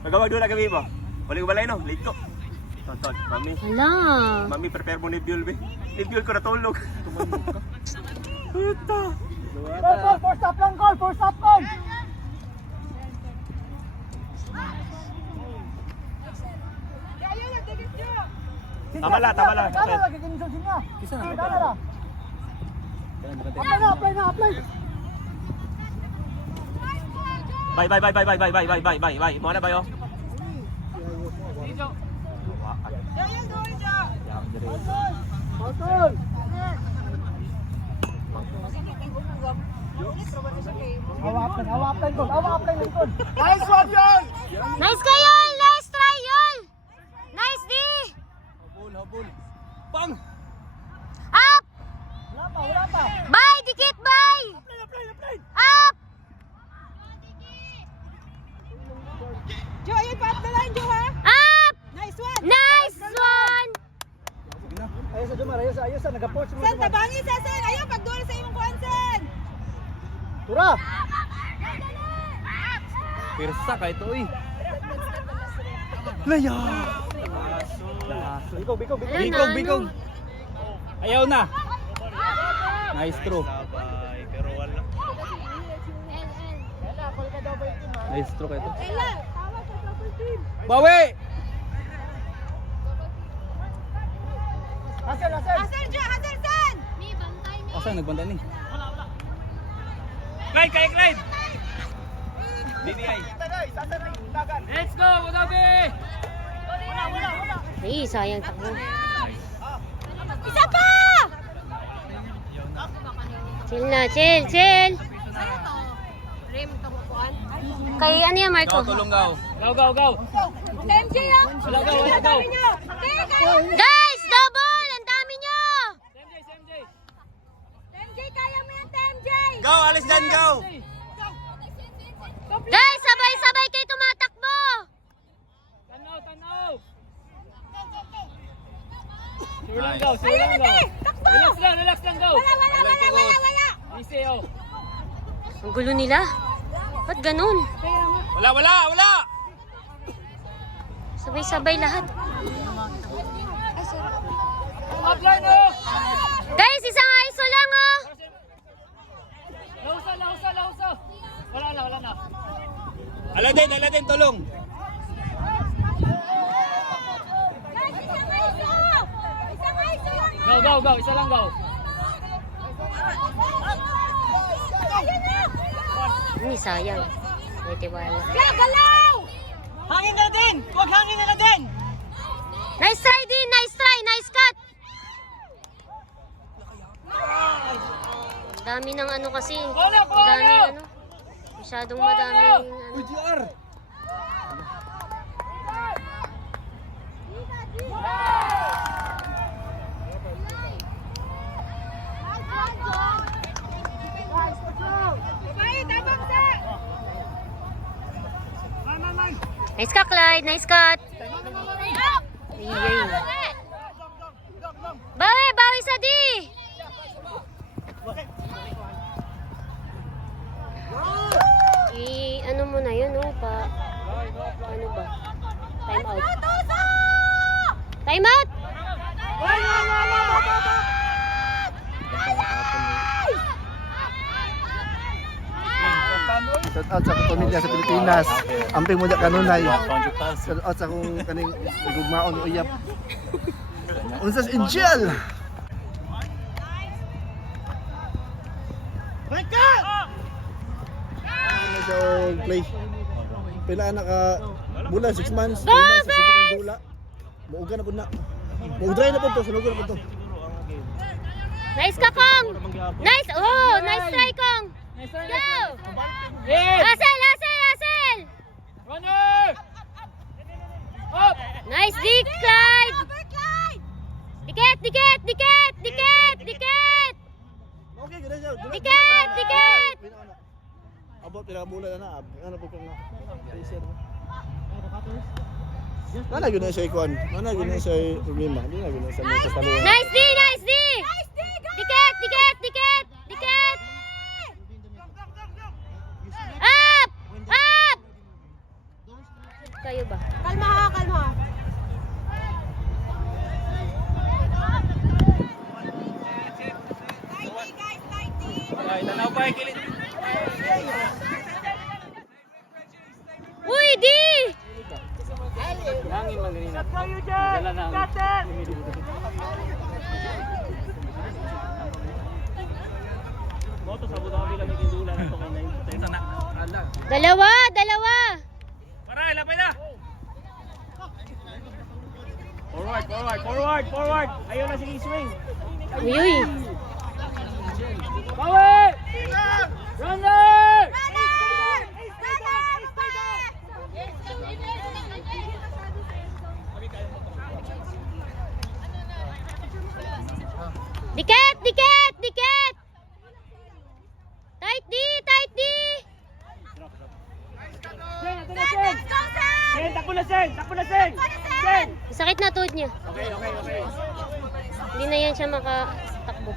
Magawag doon na kami mo. Balik balay no, late ko. Tonton, mami. Hala. Mami, prepare mo ni Biol, be. Ni Biol ko natulog. Tumandog ka. Puta. Four stop lang, call. Four stop, call. Tama lang, tama lang. Tama lang, kikinison niya. Tama lang. Apply na. Bye. Mo na ba yo? Botol. Hawakan, call. Hawakan, lingkod. Nice one, Yol! Nice kayo! Nice try yun! Nice D! Habol. Bang! Up! Wala pa. Bye! Dikit! Bye! Apply. Up! Jo, ayun pa up the line, Jo, ha? Up! Nice one! Nice one! Ayos, Jomar. Ayos. Nag-approach mo. Sen, tabangi sa Sen! Ayun, pagdulo sa imong kuhan, Sen! Tura. Pirsa ka ito, eh. Laya. Bikog. Bikog. Ayaw na. Nice throw. Pero wala. Nice throw ka ito. Ella, tawag sa double team! Bawi! Asel. Hazel, Jo! Hazel, Sen! Asa nagbanda ni? Clyde! DDI. Let's go, Mudabi! Ay, sayang takbo. Isa pa! Chill na, chill! Kay ano yan, Marco? Tulunggaw. Go. MJ, ha? Wala daw. Guys, double! Ang dami nyo! MJ, kaya mo yan, MJ! Go, alis dyan, go! Guys, sabay-sabay kayo tumatakbo! Tanaw! Ayun na, te! Takbo! Relax lang, go! Wala! Easy, oh. Ang gulo nila. Ba't ganun? Wala! Sabay-sabay lahat. Upline, oh! Guys, isang ISO lang, oh! Lausa. Wala na. Aladin, tulong. Guys, isang ISO! Isang ISO lang, ha? Go, isa lang, go. Ayun na! Hindi, sayang. May tiwala. Galaw! Hangin na din. Huwag hangin na din. Nice try din! Nice try! Nice cut! Ang dami ng ano kasi. Ang dami ano. Masyadong madaming ano. GR. Babae, tabang sa! Nice cut, Clyde! Nice cut! Ayun. Bawi sa D! Ano mo na yun, oh, ano ba? Time out. Time out! Shout out sa akong pamilya sa Pilipinas. Amping mo dyan kanunay. Shout out sa akong kaning gugmaon o iyap. Unsas in jail. Ano siya play? Pila na ka bulan 6 months. 3 months sa sibuk dula. Muuga na pud na. Muudray na pud to, sunugan na pud to. Nice ka, Kong! Nice! Oh! Nice try, Kong! Go! Hazel! Runner! Up! Nice dig, Clyde! Dikit! Okay, ganda siya. Dikit! Abot pila bulan na. Ano pud kang na? Mana gud na siya ikuan? Mana gud na siya problema? Di na gud na siya may kasaluan. Nice D! Dikit! Up! Kayo ba? Kalma ha, kalma. Ay, tanaw pa ay kilit. Uy, di! Hangin man ganina. Dala na. Moto sa Abu Dhabi lang yung dula na to kay 90. Sana. Ala. Dalawa, dalawa! Para, lapay na. Forward, forward, forward, forward. Ayaw na sige swing. Uy, uy. Power! Runner! Dikit, dikit, dikit! Tight di, tight di! Sen, takbo na Sen! Takbo na Sen! Sen! Sakit na tuhod niya. Okay, okay, okay. Hindi na yan siya makatakbo.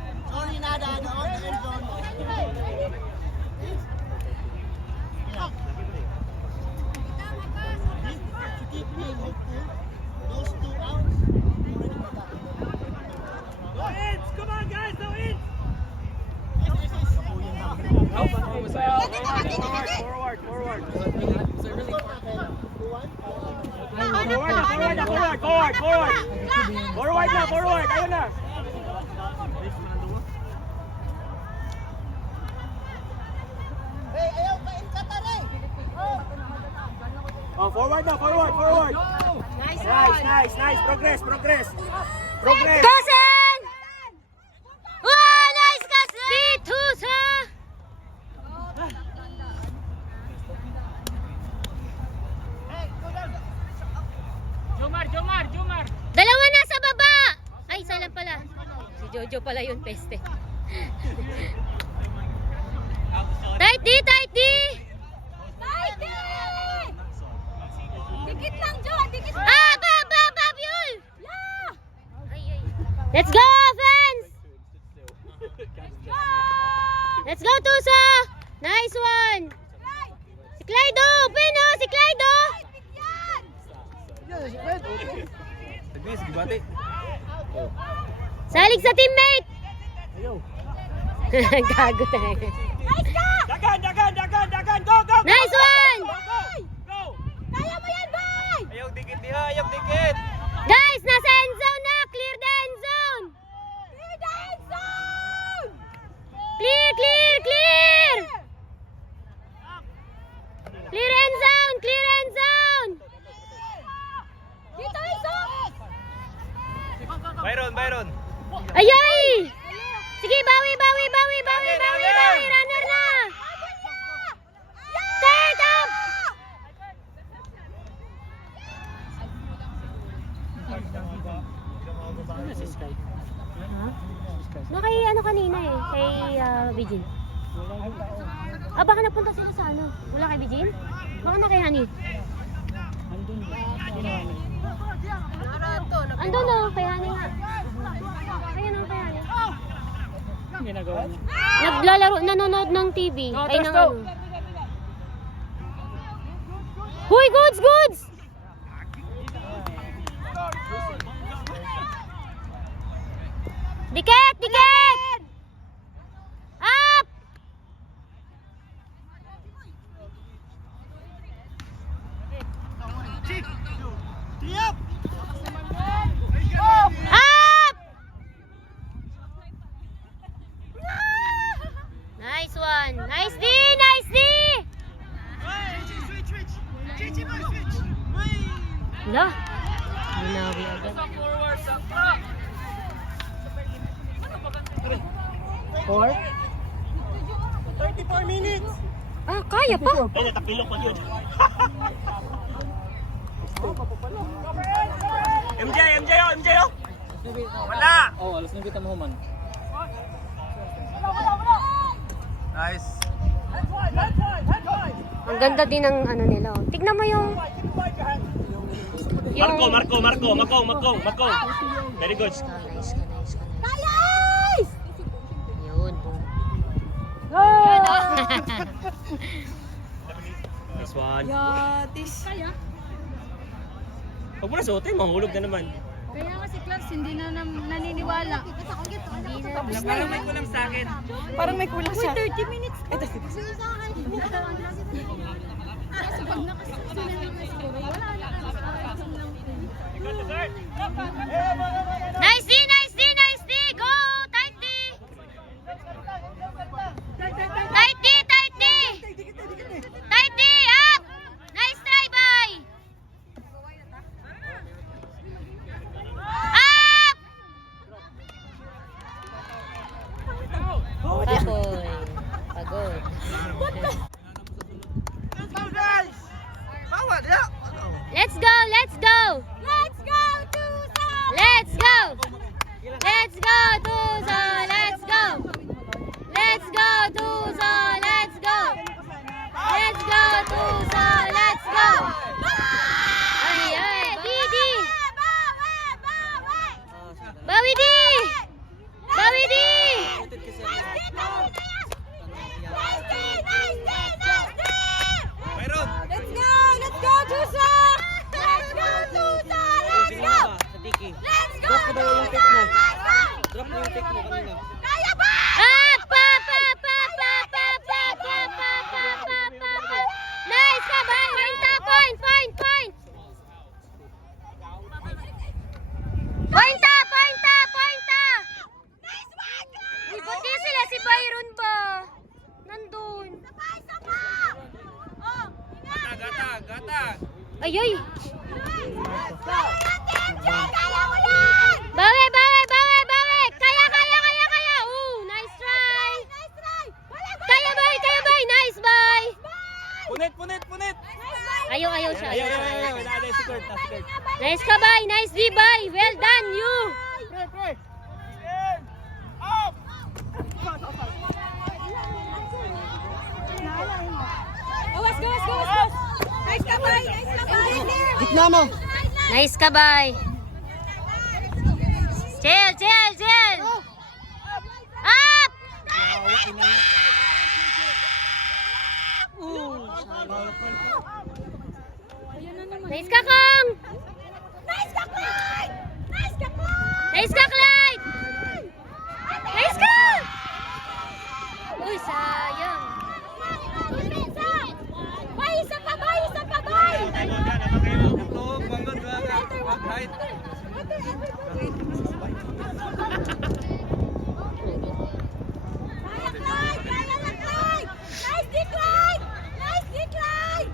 Go ins! Come on guys, go ins! Forward, forward, forward. Forward, forward. Forward na, forward. Ayun na. Oh, forward na, forward, forward. Nice, nice, nice. Progress, progress. Progress. Kasen! Oh, nice Kasen! Dito sa... Jomar, Jomar, Jomar. Dalawa na sa baba! Ay, isa lang pala. Si Jojo pala yun, peste. Tight di, tight di! Dikit lang, Jo! Dikit lang! Ah, bab, Yul! Yeah! Ay, ay. Let's go, offense! Let's go, Tusa! Nice one! Si Clydo! Pino! Si Clydo! Sige, sige bati. Salig sa teammate! Gago tayo. Dagan, dagan, dagan, dagan. Go, go, go! Nice one! Go, go! Go! Kaya mo yan, boy! Ayaw dikit niya, ayaw dikit. Guys, nasa end zone na! Clear the end zone! Clear the end zone! Clear, clear, clear! Clear end zone! Clear end zone! Dito, Iso! Byron, Byron. Ay, ay! Sige, bawi, bawi, bawi, bawi, bawi, bawi! Runner na! Start up! Kay ano kanina eh, kay Bijin. Ah, baka napunta sila sa ano? Wala kay Bijin? Baka na kay Hani? Andun o, kay Hani nga. Ayan o, kay Hani. Naglalaro, nanonood ng TV. Ay, ng ano. Huy, goods, goods! Dikit, dikit! Up! Up! Nice one. Nice D, nice D! Wala. Binawi agad. Four? 34 minutes! Ah, kaya pa. Ay, natapilok pa yun. MJ, MJ, oh, MJ, oh. Wala! Oh, alas 9 mo man. Nice. Ang ganda din ng ano nila. Oh. Tignan mo yung... Marco, Marco, Marco, Makong, Makong, Makong. Very good. Nice ka, nice ka, nice ka. Guys! Yun. This one. Yatis. Kaya? Huwag mo na suotin, mahulog na naman. Kaya nga si Clarks hindi na naniniwala. Hindi na. Parang may kulang sa akin. Parang may kulang siya. 30 minutes. Kasi pag nakasal sila naman siguro, wala na Nice D, nice D, nice D. Go, tight D. Tight D, tight D. Tight D, up. Nice try, boy. Up. Baboy. Pagod. Let's go, let's go. Let's go, Tucson! Let's go. Let's go, Tucson. Let's go. Let's go, Tucson. Let's go. Let's go, Tucson. Let's go. Ay, ay. Didi. Bawi di. Bawi di. Mayroon! Let's go, Tucson! Let's go, Tucson! Let's go! Let's go, Tucson! Drop mo yung take mo kanina. Kaya ba? Up, up, up, up, up, up, up, up, up, up, up, up, up. Nice, kabay. Point, point, point. Pointa, pointa, pointa. Nice one! Uy, ba't di sila si Byron ba? Nandun. Oh, Gata, gata! Ay, ay. kaya mo yan! Bawi, bawi, bawi, bawi. Kaya, kaya, kaya, kaya. Ooh, nice try. Nice try! Wala ba? Kaya, boy, kaya, boy. Nice, boy. Punit, punit, punit! Ayaw, ayaw siya. Ayaw, ayaw, ayaw. Wala na si Kurt, si Kurt. Nice ka, boy. Nice, di, boy. Well done, you. Oh, let's go, let's go, let's go! Nice kabay! Nice kabay! Gitna mo. Nice ka, boy. Chill, chill, chill. Up! Nice ka, Kong. Nice ka, Clyde! Nice ka, Clyde! Nice ka, Clyde. Nice ka. Uy, sayang. Bay, isa pa, bay! Isa pa, bay! Kaya, Clyde! Kaya na, Clyde! Nice decline! Nice decline!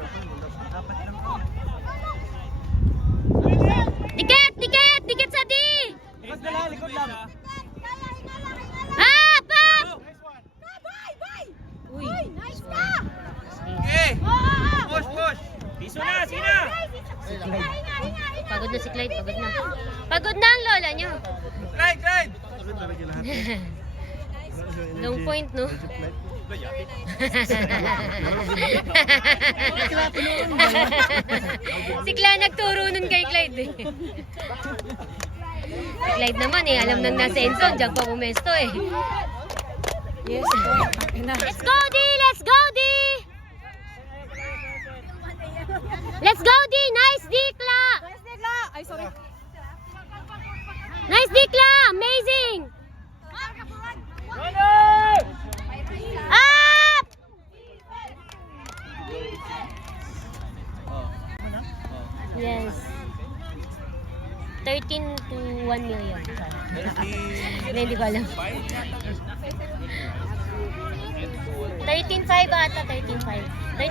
Dikit, dikit, dikit sa D. Likod na lang, likod lang. Up, up. Bay, bay! Uy. Bay, nice ka! Okay! Oh, Push, push! Piso na, sina! Hinga, hinga, hinga! Pagod na si Clyde, pagod na. Pagod na ang lola niyo. Glide, glide! Long point, no? Si Clyde nagturo nun kay Clyde eh. Si Clyde naman eh, alam nang nasa end zone, diyan pa pumesto eh. Yes, Let's go D! Let's go D! Let's go D! Nice Dikla! Nice, Dikla! Ay, sorry. Nice Dikla! Amazing! Up! Yes. 13 to 1 million. Hindi ko alam. 13.5 ata, 13.5.